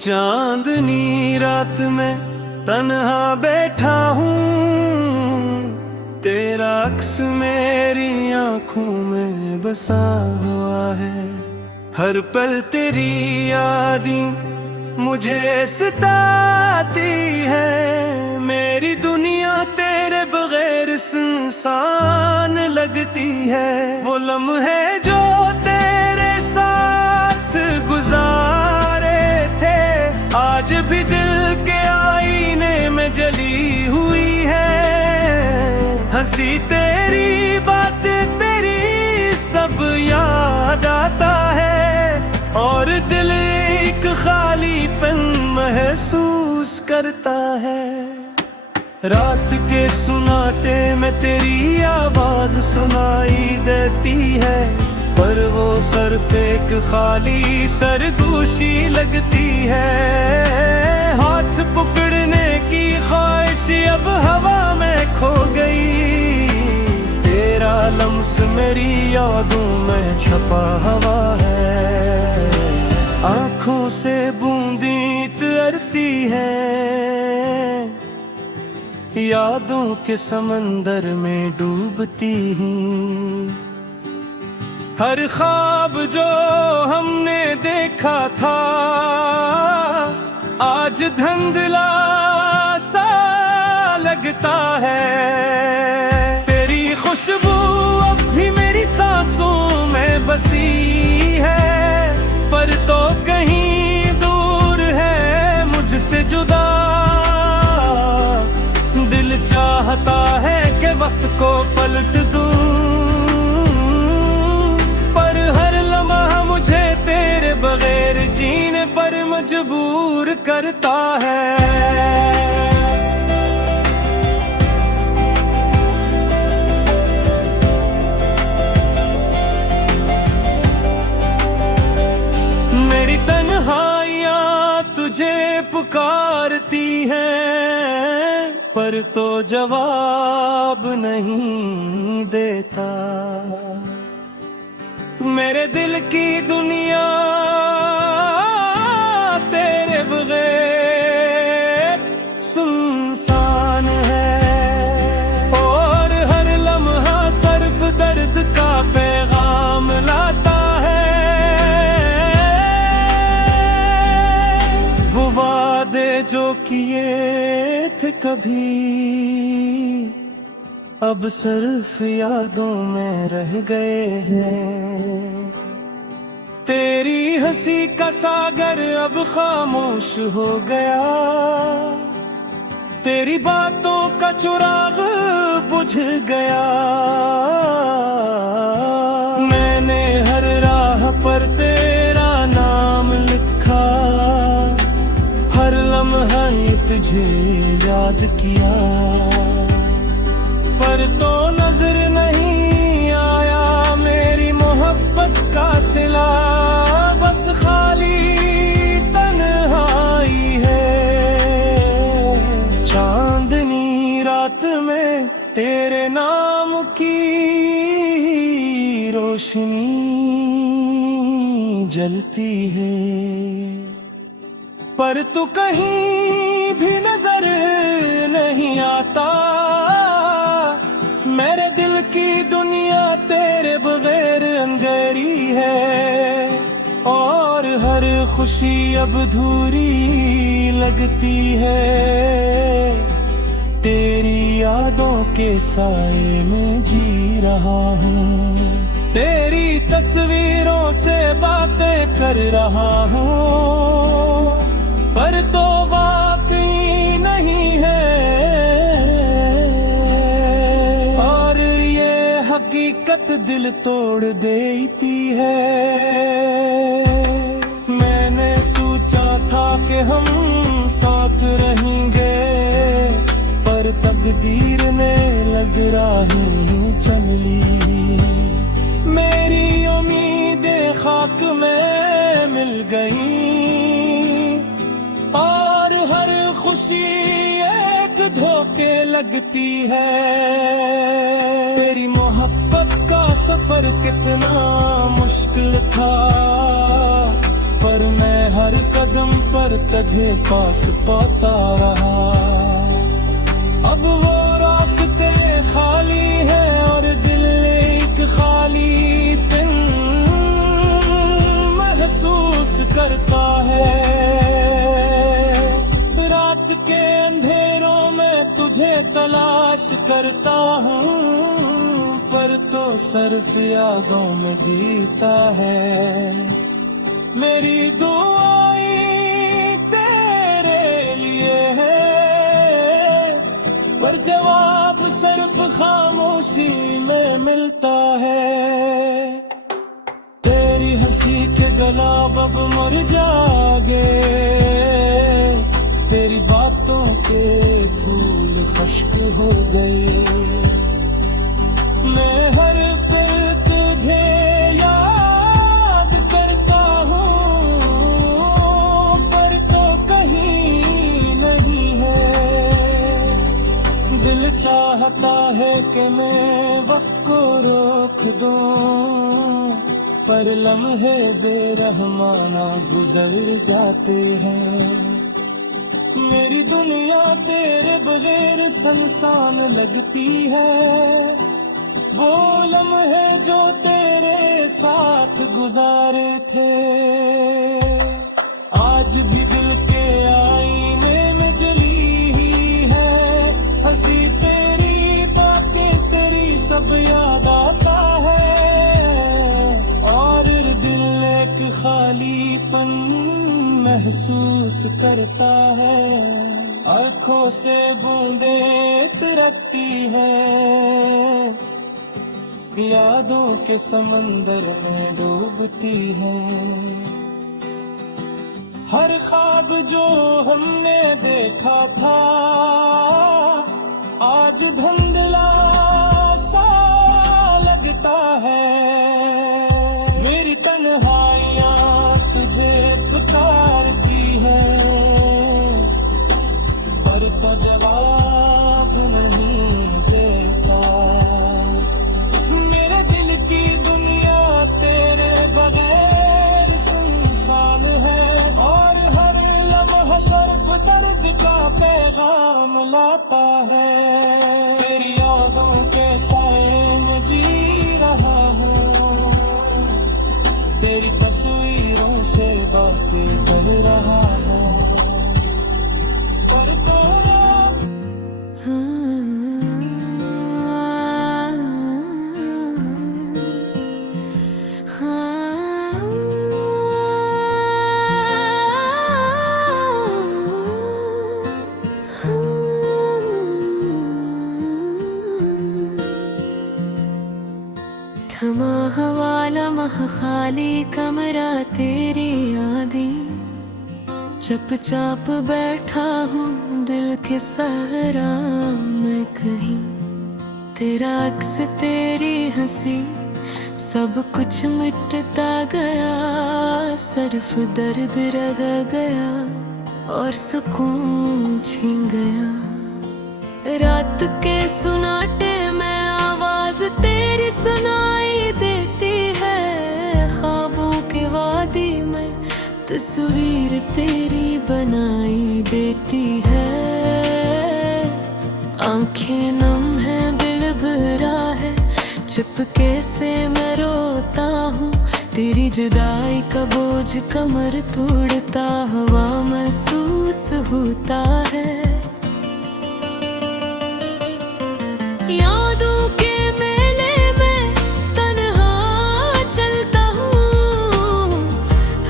चांदनी रात में तन्हा बैठा हूँ, तेरा अक्स मेरी आंखों में बसा हुआ है। हर पल तेरी यादें मुझे सताती है। मेरी दुनिया तेरे बगैर सुनसान लगती है। वो लम्हे जो तेरे साथ गुजारे थे आज भी दिल के आईने में जली हुई है। हंसी तेरी बात तेरी सब याद आता है और दिल एक खालीपन महसूस करता है। रात के सुनाटे में तेरी आवाज सुनाई देती है, पर वो सिर्फ एक खाली सरगोशी लगती है। हाथ पकड़ने की ख्वाहिश अब हवा में खो गई। तेरा लम्स मेरी यादों में छपा हुआ है। आंखों से बूंदी तैरती है, यादों के समंदर में डूबती हैं। हर ख्वाब जो हमने देखा था आज धुंधला सा लगता है। तेरी खुशबू अब भी मेरी सांसों में बसी है, पर तो कहीं दूर है मुझसे जुदा। दिल चाहता है कि वक्त को पलट दूं, पर हर लम्हा मुझे तेरे बगैर जीने पर मजबूर करता है। मेरी तन्हाइयाँ तुझे पुकारती हैं, पर तो जवाब नहीं देता। मेरे दिल की दुनिया तेरे बगैर सुनसान है और हर लम्हा सिर्फ दर्द का पैगाम लाता है। वो वादे जो किए थे कभी अब सिर्फ यादों में रह गए हैं। तेरी हंसी का सागर अब खामोश हो गया। तेरी बातों का चिराग बुझ गया। मैंने हर राह पर तेरा नाम लिखा, हर लम्हा तुझे याद किया, पर तो नजर नहीं आया मेरी मोहब्बत का सिला। बस खाली तन्हाई है। चांदनी रात में तेरे नाम की रोशनी जलती है, पर तू कहीं भी नजर नहीं आता। मेरे दिल की दुनिया तेरे बगैर अंधेरी है और हर खुशी अब अधूरी लगती है। तेरी यादों के साए में जी रहा हूँ, तेरी तस्वीरों से बातें कर रहा हूँ, पर तो वाकई नहीं है। हकीकत दिल तोड़ देती है। मैंने सोचा था कि हम साथ रहेंगे, पर तकदीर ने लग राहें चल ली। मेरी उम्मीदें खाक में मिल गई और हर खुशी एक धोखे लगती है। तेरी मोहब्बत का सफर कितना मुश्किल था, पर मैं हर कदम पर तुझे पास पाता रहा। अब वो रास्ते खाली है और दिल एक खाली दिन महसूस करता है। रात के अंधेरों में तुझे तलाश करता हूँ, पर तो सिर्फ यादों में जीता है। मेरी दुआएं तेरे लिए है, पर जवाब सिर्फ खामोशी में मिलता है। तेरी हंसी के गुलाब अब मुरझागे, तेरी बातों के फूल खुश्क हो गए। मैं हर पल तुझे याद करता हूँ, पर तो कहीं नहीं है। दिल चाहता है कि मैं वक्त को रोक दूं, पर लम्हे बेरहमाना गुजर जाते हैं। मेरी दुनिया तेरे बगैर सुनसान लगती है। वो लम्हे जो तेरे साथ गुजारे थे, आज भी दिल के आईने में जली ही है। हंसी तेरी, बातें तेरी, सब याद आता है। और दिल एक खालीपन महसूस करता है। आँखों से बूंदें तरसती हैं, यादों के समंदर में डूबती हैं। हर ख्वाब जो हमने देखा था, आज धुंधला सा लगता है। मेरी तन्हाइयाँ तुझे पुकारती है, पर तो जवाब नहीं देता। मेरे दिल की दुनिया तेरे बगैर सुनसान है, और हर लम्हा सिर्फ दर्द का पैगाम लाता है। तेरी यादों के साए में जी रहा हूँ, तेरी तस्वीरों से बातें कर रहा हूँ, पर तो थमा हवा लम्हा खाली कमरा तेरी यादें, चुपचाप बैठा हूँ दिल के सहरा में कहीं। तेरा अक्स, तेरी हंसी, सब कुछ मिटता गया। सिर्फ दर्द रह गया और सुकून छिन गया। रात के सुनाटे में आवाज तेरी सुनाई देती है। ख्वाबों के वादी में तस्वीर तेरी बनाई देती है। आंखें नम है, दिल भरा है, चुपके से मैं रोता हूँ। तेरी जुदाई का बोझ कमर तोड़ता हुआ महसूस होता है। यादों के मेले में तन्हा चलता हूँ,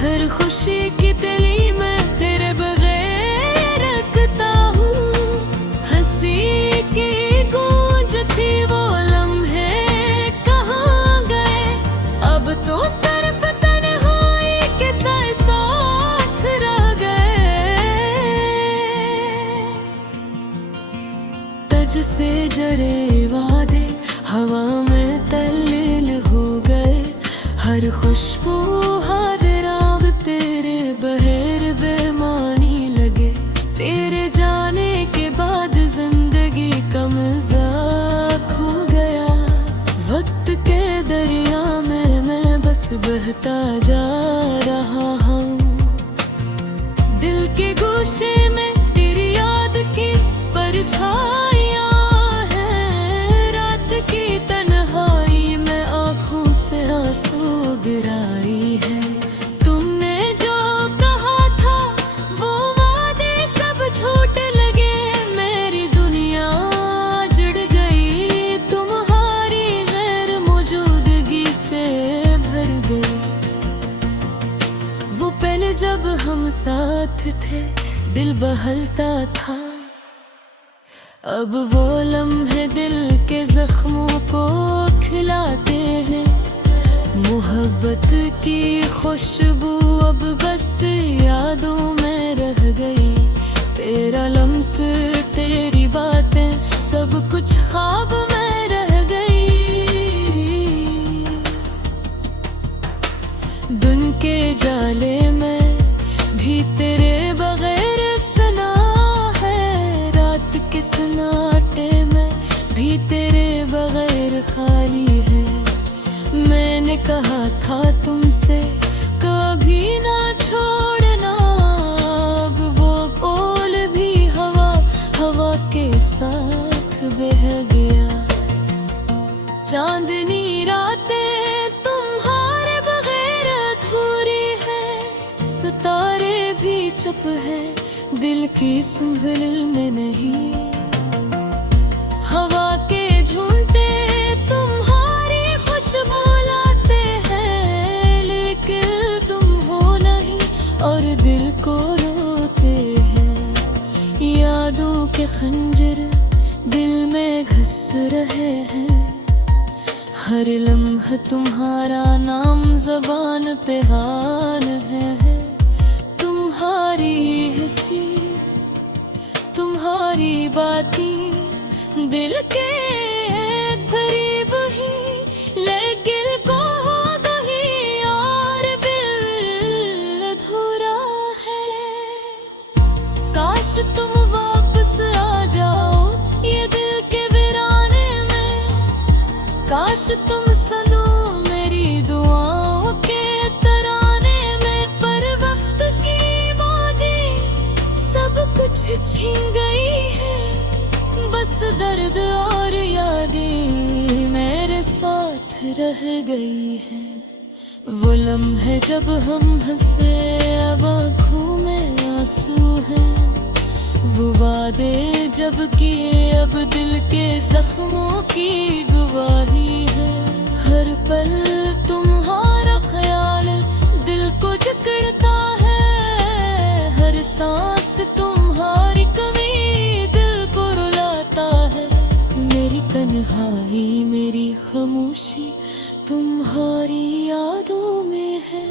हर खुशी की तिली में तेरे बगैर रखता हूँ। हंसी की गूंज थी, वो लम्हे कहाँ गए? अब तो सिर्फ तन्हाई के साथ रह गए। तज से जड़े वादे हवा में तल्लील हो गए। हर खुशबू, हर राग तेरे बहर बेमानी लगे। तेरे जाने के बाद जिंदगी का मजाक हो गया। वक्त के दरिया में मैं बस बहता जा रहा हूँ। थे, दिल बहलता था। अब वो लम्हे दिल के जख्मों को खिलाते हैं। मोहब्बत की खुशबू अब बस यादों में रह गई। तेरा लम्स, तेरी बातें, सब कुछ ख्वाब में रह गई। दिन के जाले में भी तेरे बगैर सना है, रात के सन्नाटे में भी तेरे बगैर खाली है। मैंने कहा था तुमसे कभी ना छोड़ना, अब वो बोल भी हवा हवा के साथ बह गया। चांदनी रातें तुम्हारे बगैर अधूरी है, सितारे भी चुप है, दिल की संभल में नहीं। हवा के झूमते तुम्हारी खुशबू लाते हैं, लेकिन तुम हो नहीं और दिल को रोते हैं। यादों के खंजर दिल में घस रहे हैं, हर लम्हा तुम्हारा नाम ज़बान पे हान है। तुम्हारी हंसी, तुम्हारी बातें, दिल के करीब ही लेकिन को हो दही और दिल अधूरा है। काश तुम वापस आ जाओ ये दिल के वीराने में, काश तुम सुनो मेरी दुआओं के तराने में। पर वक्त की मौजें सब कुछ छीन गई है, बस दर्द और यादें मेरे साथ रह गई है। वो लम्हे जब हम हंसे अब आँखों में आंसू हैं, वो वादे जब किए अब दिल के जख्मों की गवाही है। हर पल तुम्हारा ख्याल दिल को जकड़ता है, हर सांस तुम्हारी कमी दिल को रुलाता है। मेरी तन्हाई, मेरी खामोशी तुम्हारी यादों में है,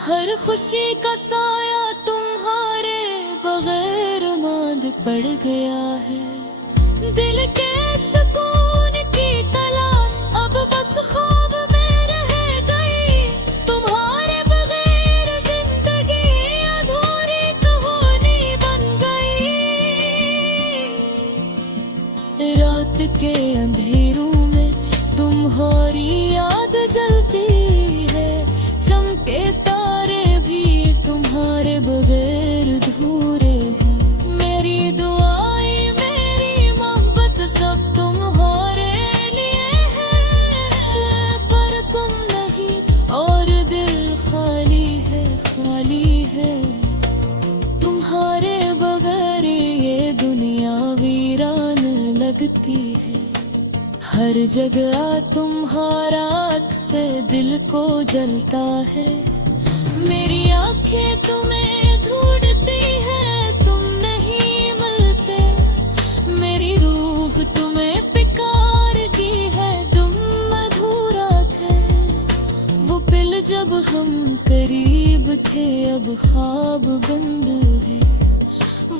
हर खुशी का साया तुम्हारे बगैर मांद पड़ गया है। दिल के सुकून की तलाश अब बस ख्वाब में रह गई, तुम्हारे बगैर जिंदगी अधूरी कहानी बन गई। रात के अंधेरों में तुम्हारी याद जलती है, चमके तारे भी तुम्हारे बगैर अधूरे हैं। मेरी दुआएं, मेरी मोहब्बत सब तुम्हारे लिए है, पर तुम नहीं और दिल खाली है, खाली है। तुम्हारे बगैर ये दुनिया वीरान लगती है, हर जगह तुम्हारा अक्स दिल को जलता है। मेरी आंखें तुम्हें ढूंढती है, तुम नहीं मिलते। मेरी रूह तुम्हें पुकारती है, तुम अधूरा थे। वो पल जब हम करीब थे अब ख्वाब बंद है,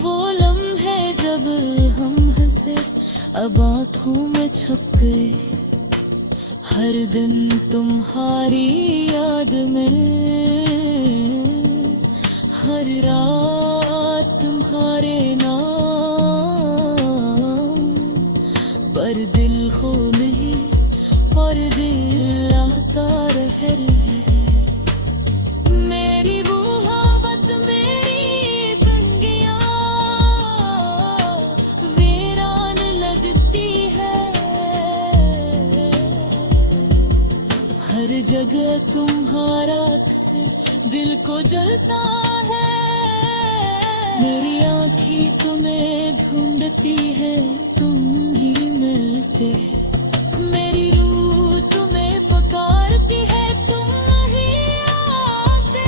वो लम्हे जब हम हंसे अब आँखों में छप गए। हर दिन तुम्हारी याद में, हर रात तुम्हारे नाम, पर दिल खो नहीं और दिल आता रह है। मेरी मोहब्बत, मेरी कंगियां वीरान लगती है, हर जगह तुम्हारा अक्स दिल को जलता है। मेरी आँखें तुम्हें ढूंढती है, तुम ही मिलते। मेरी रूह तुम्हें पुकारती है, तुम नहीं आते।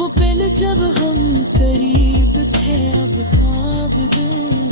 वो पल जब हम करीब थे अब ख्वाब